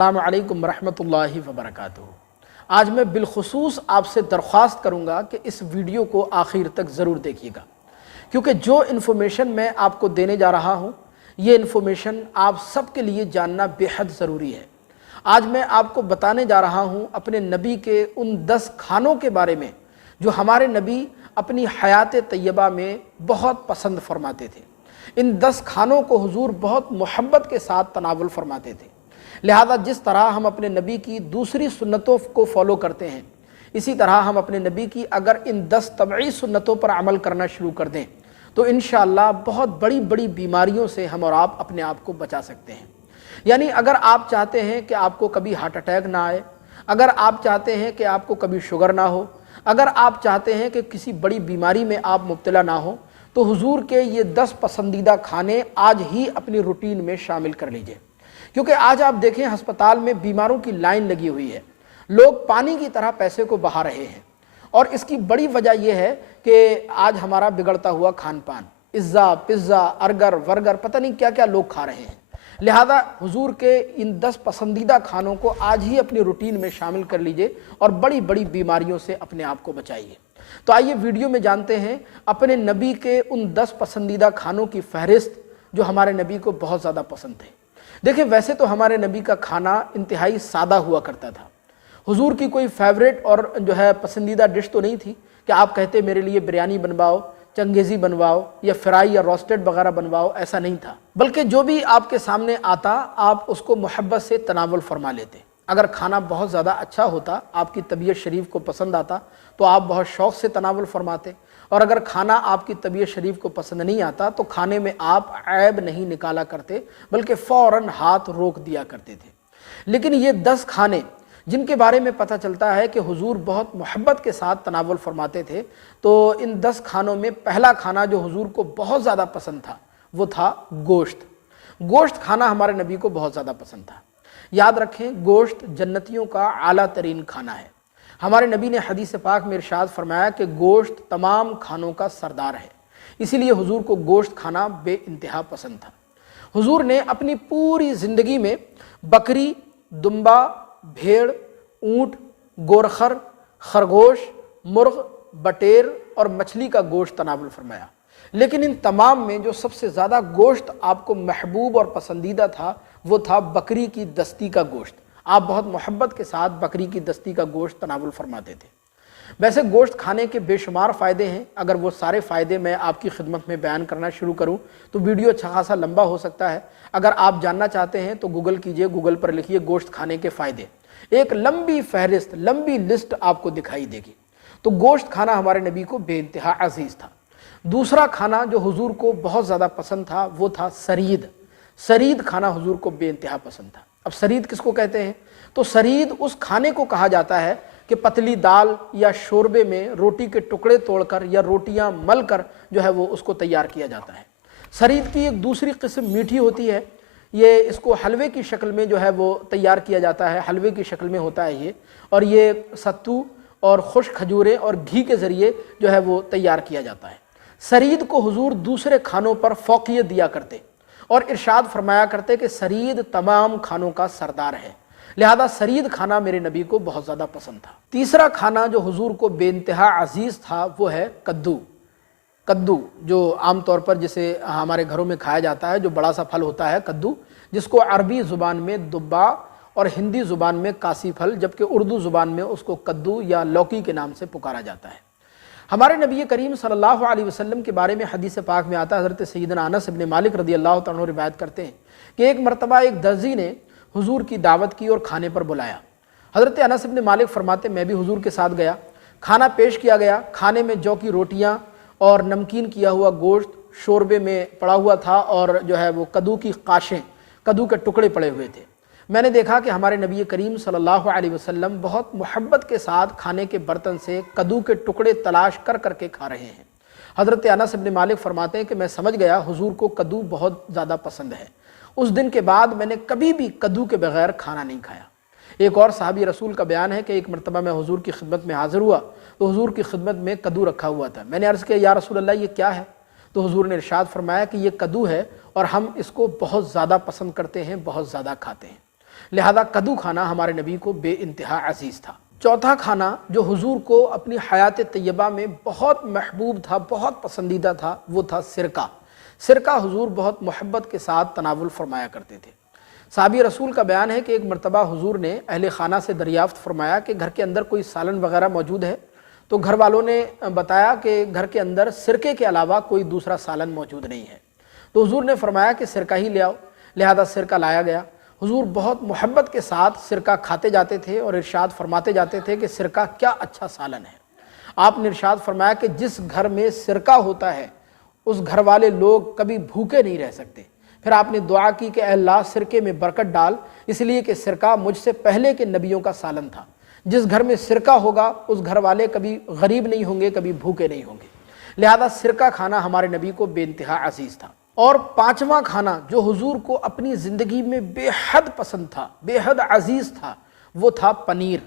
السلام علیکم ورحمۃ وبرکاتہ۔ آج میں بالخصوص آپ سے درخواست کروں گا کہ اس ویڈیو کو آخر تک ضرور دیکھیے گا، کیونکہ جو انفارمیشن میں آپ کو دینے جا رہا ہوں یہ انفارمیشن آپ سب کے لیے جاننا بے حد ضروری ہے۔ آج میں آپ کو بتانے جا رہا ہوں اپنے نبی کے ان 10 کھانوں کے بارے میں جو ہمارے نبی اپنی حیات طیبہ میں بہت پسند فرماتے تھے۔ ان 10 کھانوں کو حضور بہت محبت کے ساتھ تناول فرماتے تھے، لہذا جس طرح ہم اپنے نبی کی دوسری سنتوں کو فالو کرتے ہیں، اسی طرح ہم اپنے نبی کی اگر ان 10 طبعی سنتوں پر عمل کرنا شروع کر دیں تو انشاءاللہ بہت بڑی بڑی بیماریوں سے ہم اور آپ اپنے آپ کو بچا سکتے ہیں۔ یعنی اگر آپ چاہتے ہیں کہ آپ کو کبھی ہارٹ اٹیک نہ آئے، اگر آپ چاہتے ہیں کہ آپ کو کبھی شوگر نہ ہو، اگر آپ چاہتے ہیں کہ کسی بڑی بیماری میں آپ مبتلا نہ ہو، تو حضور کے یہ 10 پسندیدہ کھانے آج ہی اپنی روٹین میں شامل کر لیجئے۔ کیونکہ آج آپ دیکھیں ہسپتال میں بیماروں کی لائن لگی ہوئی ہے، لوگ پانی کی طرح پیسے کو بہا رہے ہیں، اور اس کی بڑی وجہ یہ ہے کہ آج ہمارا بگڑتا ہوا کھان پان، پزا، ارگر ورگر، پتہ نہیں کیا کیا لوگ کھا رہے ہیں۔ لہذا حضور کے ان 10 پسندیدہ کھانوں کو آج ہی اپنی روٹین میں شامل کر لیجئے اور بڑی بڑی بیماریوں سے اپنے آپ کو بچائیے۔ تو آئیے ویڈیو میں جانتے ہیں اپنے نبی کے ان 10 پسندیدہ کھانوں کی فہرست جو ہمارے نبی کو بہت زیادہ پسند تھے۔ دیکھیں ویسے تو ہمارے نبی کا کھانا انتہائی سادہ ہوا کرتا تھا۔ حضور کی کوئی فیوریٹ اور پسندیدہ ڈش تو نہیں تھی کہ آپ کہتے میرے لیے بریانی بنواؤ، چنگیزی بنواؤ، یا فرائی یا روسٹڈ وغیرہ بنواؤ، ایسا نہیں تھا۔ بلکہ جو بھی آپ کے سامنے آتا آپ اس کو محبت سے تناول فرما لیتے۔ اگر کھانا بہت زیادہ اچھا ہوتا، آپ کی طبیعت شریف کو پسند آتا تو آپ بہت شوق سے تناول فرماتے، اور اگر کھانا آپ کی طبیعت شریف کو پسند نہیں آتا تو کھانے میں آپ عیب نہیں نکالا کرتے بلکہ فوراً ہاتھ روک دیا کرتے تھے۔ لیکن یہ 10 کھانے جن کے بارے میں پتہ چلتا ہے کہ حضور بہت محبت کے ساتھ تناول فرماتے تھے، تو ان 10 کھانوں میں پہلا کھانا جو حضور کو بہت زیادہ پسند تھا وہ تھا گوشت۔ گوشت کھانا ہمارے نبی کو بہت زیادہ پسند تھا۔ یاد رکھیں گوشت جنتیوں کا اعلیٰ ترین کھانا ہے۔ ہمارے نبی نے حدیث پاک میں ارشاد فرمایا کہ گوشت تمام کھانوں کا سردار ہے، اسی لیے حضور کو گوشت کھانا بے انتہا پسند تھا۔ حضور نے اپنی پوری زندگی میں بکری، دمبا، بھیڑ، اونٹ، گورخر، خرگوش، مرغ، بٹیر اور مچھلی کا گوشت تناول فرمایا، لیکن ان تمام میں جو سب سے زیادہ گوشت آپ کو محبوب اور پسندیدہ تھا وہ تھا بکری کی دستی کا گوشت۔ آپ بہت محبت کے ساتھ بکری کی دستی کا گوشت تناول فرماتے تھے۔ ویسے گوشت کھانے کے بے شمار فائدے ہیں، اگر وہ سارے فائدے میں آپ کی خدمت میں بیان کرنا شروع کروں تو ویڈیو اچھا خاصا لمبا ہو سکتا ہے۔ اگر آپ جاننا چاہتے ہیں تو گوگل کیجئے، گوگل پر لکھیے گوشت کھانے کے فائدے، ایک لمبی فہرست، لمبی لسٹ آپ کو دکھائی دے گی۔ تو گوشت کھانا ہمارے نبی کو بے انتہا عزیز تھا۔ دوسرا کھانا جو حضور کو بہت زیادہ پسند تھا وہ تھا سرید۔ سرید کھانا حضور کو بے انتہا پسند تھا۔ اب سرید کس کو کہتے ہیں؟ تو سرید اس کھانے کو کہا جاتا ہے کہ پتلی دال یا شوربے میں روٹی کے ٹکڑے توڑ کر یا روٹیاں مل کر وہ اس کو تیار کیا جاتا ہے۔ سرید کی ایک دوسری قسم میٹھی ہوتی ہے، یہ اس کو حلوے کی شکل میں وہ تیار کیا جاتا ہے، حلوے کی شکل میں ہوتا ہے یہ، اور یہ ستو اور خشک کھجوریں اور گھی کے ذریعے وہ تیار کیا جاتا ہے۔ سرید کو حضور دوسرے کھانوں پر فوقیت دیا کرتے اور ارشاد فرمایا کرتے کہ سرید تمام کھانوں کا سردار ہے، لہذا سرید کھانا میرے نبی کو بہت زیادہ پسند تھا۔ تیسرا کھانا جو حضور کو بے انتہا عزیز تھا وہ ہے کدو۔ کدو جو عام طور پر جسے ہمارے گھروں میں کھایا جاتا ہے، جو بڑا سا پھل ہوتا ہے کدو، جس کو عربی زبان میں دبا اور ہندی زبان میں کاسی پھل، جبکہ اردو زبان میں اس کو کدو یا لوکی کے نام سے پکارا جاتا ہے۔ ہمارے نبی کریم صلی اللہ علیہ وسلم کے بارے میں حدیث پاک میں آتا ہے، حضرت سیدنا انس بن مالک رضی اللہ تعالیٰ عنہ روایت کرتے ہیں کہ ایک مرتبہ ایک درزی نے حضور کی دعوت کی اور کھانے پر بلایا۔ حضرت انس بن مالک فرماتے میں بھی حضور کے ساتھ گیا، کھانا پیش کیا گیا، کھانے میں جو کی روٹیاں اور نمکین کیا ہوا گوشت شوربے میں پڑا ہوا تھا، اور وہ کدو کی قاشیں، کدو کے ٹکڑے پڑے ہوئے تھے۔ میں نے دیکھا کہ ہمارے نبی کریم صلی اللہ علیہ وسلم بہت محبت کے ساتھ کھانے کے برتن سے کدو کے ٹکڑے تلاش کر کر کے کھا رہے ہیں۔ حضرت انس بن مالک فرماتے ہیں کہ میں سمجھ گیا حضور کو کدو بہت زیادہ پسند ہے۔ اس دن کے بعد میں نے کبھی بھی کدو کے بغیر کھانا نہیں کھایا۔ ایک اور صحابی رسول کا بیان ہے کہ ایک مرتبہ میں حضور کی خدمت میں حاضر ہوا تو حضور کی خدمت میں کدو رکھا ہوا تھا۔ میں نے عرض کیا یا رسول اللہ یہ کیا ہے؟ تو حضور نے ارشاد فرمایا کہ یہ کدو ہے اور ہم اس کو بہت زیادہ پسند کرتے ہیں، بہت زیادہ کھاتے ہیں۔ لہذا کدو کھانا ہمارے نبی کو بے انتہا عزیز تھا۔ چوتھا کھانا جو حضور کو اپنی حیات طیبہ میں بہت محبوب تھا، بہت پسندیدہ تھا، وہ تھا سرکہ۔ سرکہ حضور بہت محبت کے ساتھ تناول فرمایا کرتے تھے۔ صحابی رسول کا بیان ہے کہ ایک مرتبہ حضور نے اہل خانہ سے دریافت فرمایا کہ گھر کے اندر کوئی سالن وغیرہ موجود ہے، تو گھر والوں نے بتایا کہ گھر کے اندر سرکے کے علاوہ کوئی دوسرا سالن موجود نہیں ہے۔ تو حضور نے فرمایا کہ سرکہ ہی لے آؤ، لہذا سرکہ لایا گیا۔ حضور بہت محبت کے ساتھ سرکہ کھاتے جاتے تھے اور ارشاد فرماتے جاتے تھے کہ سرکہ کیا اچھا سالن ہے۔ آپ نے ارشاد فرمایا کہ جس گھر میں سرکہ ہوتا ہے اس گھر والے لوگ کبھی بھوکے نہیں رہ سکتے۔ پھر آپ نے دعا کی کہ اے اللہ سرکے میں برکت ڈال، اس لیے کہ سرکہ مجھ سے پہلے کے نبیوں کا سالن تھا۔ جس گھر میں سرکہ ہوگا اس گھر والے کبھی غریب نہیں ہوں گے، کبھی بھوکے نہیں ہوں گے۔ لہذا سرکہ کھانا ہمارے نبی کو بے انتہا عزیز تھا۔ اور پانچواں کھانا جو حضور کو اپنی زندگی میں بے حد پسند تھا، بے حد عزیز تھا، وہ تھا پنیر۔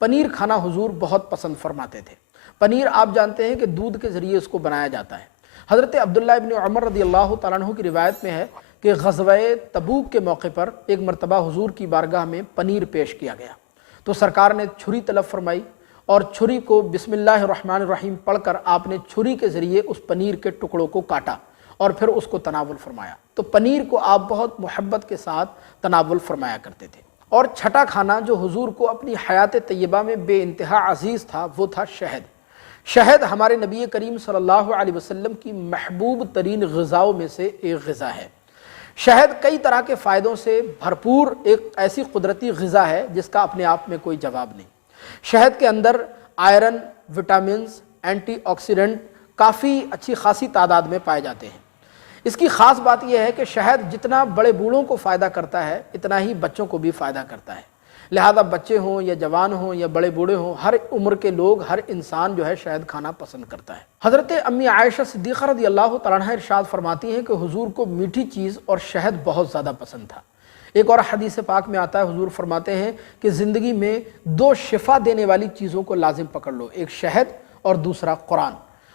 پنیر کھانا حضور بہت پسند فرماتے تھے۔ پنیر آپ جانتے ہیں کہ دودھ کے ذریعے اس کو بنایا جاتا ہے۔ حضرت عبداللہ ابن عمر رضی اللہ تعالیٰ عنہ کی روایت میں ہے کہ غزوہ تبوک کے موقع پر ایک مرتبہ حضور کی بارگاہ میں پنیر پیش کیا گیا، تو سرکار نے چھری طلب فرمائی اور چھری کو بسم اللہ الرحمن الرحیم پڑھ کر آپ نے چھری کے ذریعے اس پنیر کے ٹکڑوں کو کاٹا اور پھر اس کو تناول فرمایا۔ تو پنیر کو آپ بہت محبت کے ساتھ تناول فرمایا کرتے تھے۔ اور چھٹا کھانا جو حضور کو اپنی حیات طیبہ میں بے انتہا عزیز تھا وہ تھا شہد۔ شہد ہمارے نبی کریم صلی اللہ علیہ وسلم کی محبوب ترین غذاؤں میں سے ایک غذا ہے۔ شہد کئی طرح کے فائدوں سے بھرپور ایک ایسی قدرتی غذا ہے جس کا اپنے آپ میں کوئی جواب نہیں۔ شہد کے اندر آئرن، وٹامنز، اینٹی آکسیڈنٹ کافی اچھی خاصی تعداد میں پائے جاتے ہیں۔ اس کی خاص بات یہ ہے کہ شہد جتنا بڑے بوڑھوں کو فائدہ کرتا ہے اتنا ہی بچوں کو بھی فائدہ کرتا ہے۔ لہذا بچے ہوں یا جوان ہوں یا بڑے بوڑھے ہوں، ہر عمر کے لوگ، ہر انسان جو ہے شہد کھانا پسند کرتا ہے۔ حضرت امی عائشہ صدیقہ رضی اللہ تعالیٰ عنہا ارشاد فرماتی ہیں کہ حضور کو میٹھی چیز اور شہد بہت زیادہ پسند تھا۔ ایک اور حدیث پاک میں آتا ہے، حضور فرماتے ہیں کہ زندگی میں دو شفا دینے والی چیزوں کو لازم پکڑ لو، ایک شہد اور دوسرا قرآن۔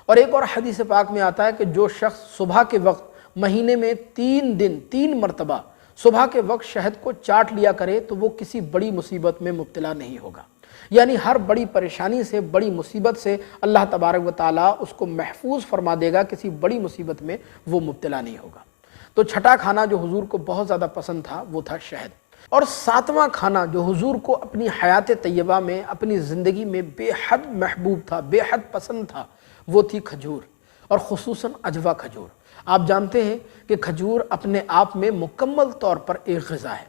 اور ایک اور حدیث پاک میں آتا ہے کہ جو شخص صبح کے وقت مہینے میں 3 مرتبہ صبح کے وقت شہد کو چاٹ لیا کرے تو وہ کسی بڑی مصیبت میں مبتلا نہیں ہوگا۔ یعنی ہر بڑی پریشانی سے، بڑی مصیبت سے اللہ تبارک و تعالیٰ اس کو محفوظ فرما دے گا، کسی بڑی مصیبت میں وہ مبتلا نہیں ہوگا۔ تو چھٹا کھانا جو حضور کو بہت زیادہ پسند تھا وہ تھا شہد۔ اور ساتواں کھانا جو حضور کو اپنی حیات طیبہ میں، اپنی زندگی میں بے حد محبوب تھا، بے حد پسند تھا، وہ تھی کھجور، اور خصوصاً عجوہ کھجور۔ آپ جانتے ہیں کہ کھجور اپنے آپ میں مکمل طور پر ایک غذا ہے۔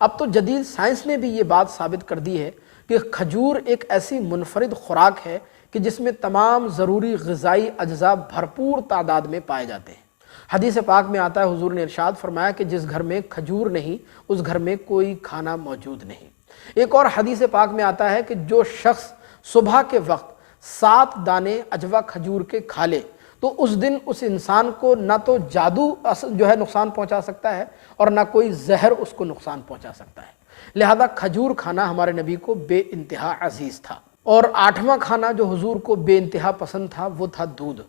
اب تو جدید سائنس نے بھی یہ بات ثابت کر دی ہے کہ کھجور ایک ایسی منفرد خوراک ہے کہ جس میں تمام ضروری غذائی اجزاء بھرپور تعداد میں پائے جاتے ہیں۔ حدیث پاک میں آتا ہے، حضور نے ارشاد فرمایا کہ جس گھر میں کھجور نہیں اس گھر میں کوئی کھانا موجود نہیں۔ ایک اور حدیث پاک میں آتا ہے کہ جو شخص صبح کے وقت 7 دانے عجوہ کھجور کے کھا لے تو اس دن اس انسان کو نہ تو جادو جو ہے نقصان پہنچا سکتا ہے اور نہ کوئی زہر اس کو نقصان پہنچا سکتا ہے۔ لہذا کھجور کھانا ہمارے نبی کو بے انتہا عزیز تھا۔ اور 8واں کھانا جو حضور کو بے انتہا پسند تھا وہ تھا دودھ۔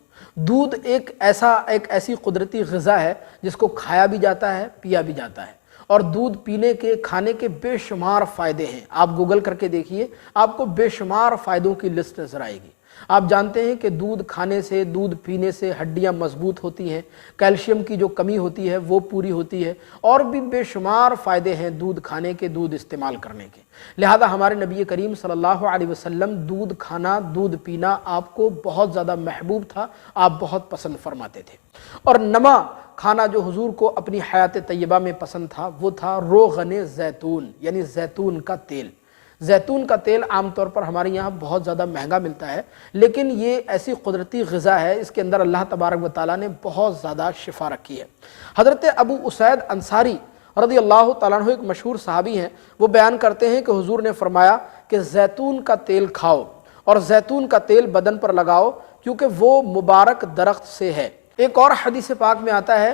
دودھ ایک ایسی قدرتی غذا ہے جس کو کھایا بھی جاتا ہے، پیا بھی جاتا ہے، اور دودھ پینے کے، کھانے کے بے شمار فائدے ہیں۔ آپ گوگل کر کے دیکھیے، آپ کو بے شمار فائدوں کی لسٹ نظر آئے گی۔ آپ جانتے ہیں کہ دودھ کھانے سے، دودھ پینے سے ہڈیاں مضبوط ہوتی ہیں، کیلشیم کی جو کمی ہوتی ہے وہ پوری ہوتی ہے، اور بھی بے شمار فائدے ہیں دودھ کھانے کے، دودھ استعمال کرنے کے۔ لہذا ہمارے نبی کریم صلی اللہ علیہ وسلم دودھ کھانا، دودھ پینا آپ کو بہت زیادہ محبوب تھا، آپ بہت پسند فرماتے تھے۔ اور نواں کھانا جو حضور کو اپنی حیات طیبہ میں پسند تھا وہ تھا روغن زیتون، یعنی زیتون کا تیل۔ زیتون کا تیل عام طور پر ہمارے یہاں بہت زیادہ مہنگا ملتا ہے، لیکن یہ ایسی قدرتی غذا ہے، اس کے اندر اللہ تبارک و تعالیٰ نے بہت زیادہ شفا رکھی ہے۔ حضرت ابو اسید انصاری رضی اللہ تعالیٰ عنہ ایک مشہور صحابی ہیں، وہ بیان کرتے ہیں کہ حضور نے فرمایا کہ زیتون کا تیل کھاؤ اور زیتون کا تیل بدن پر لگاؤ کیونکہ وہ مبارک درخت سے ہے۔ ایک اور حدیث پاک میں آتا ہے،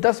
10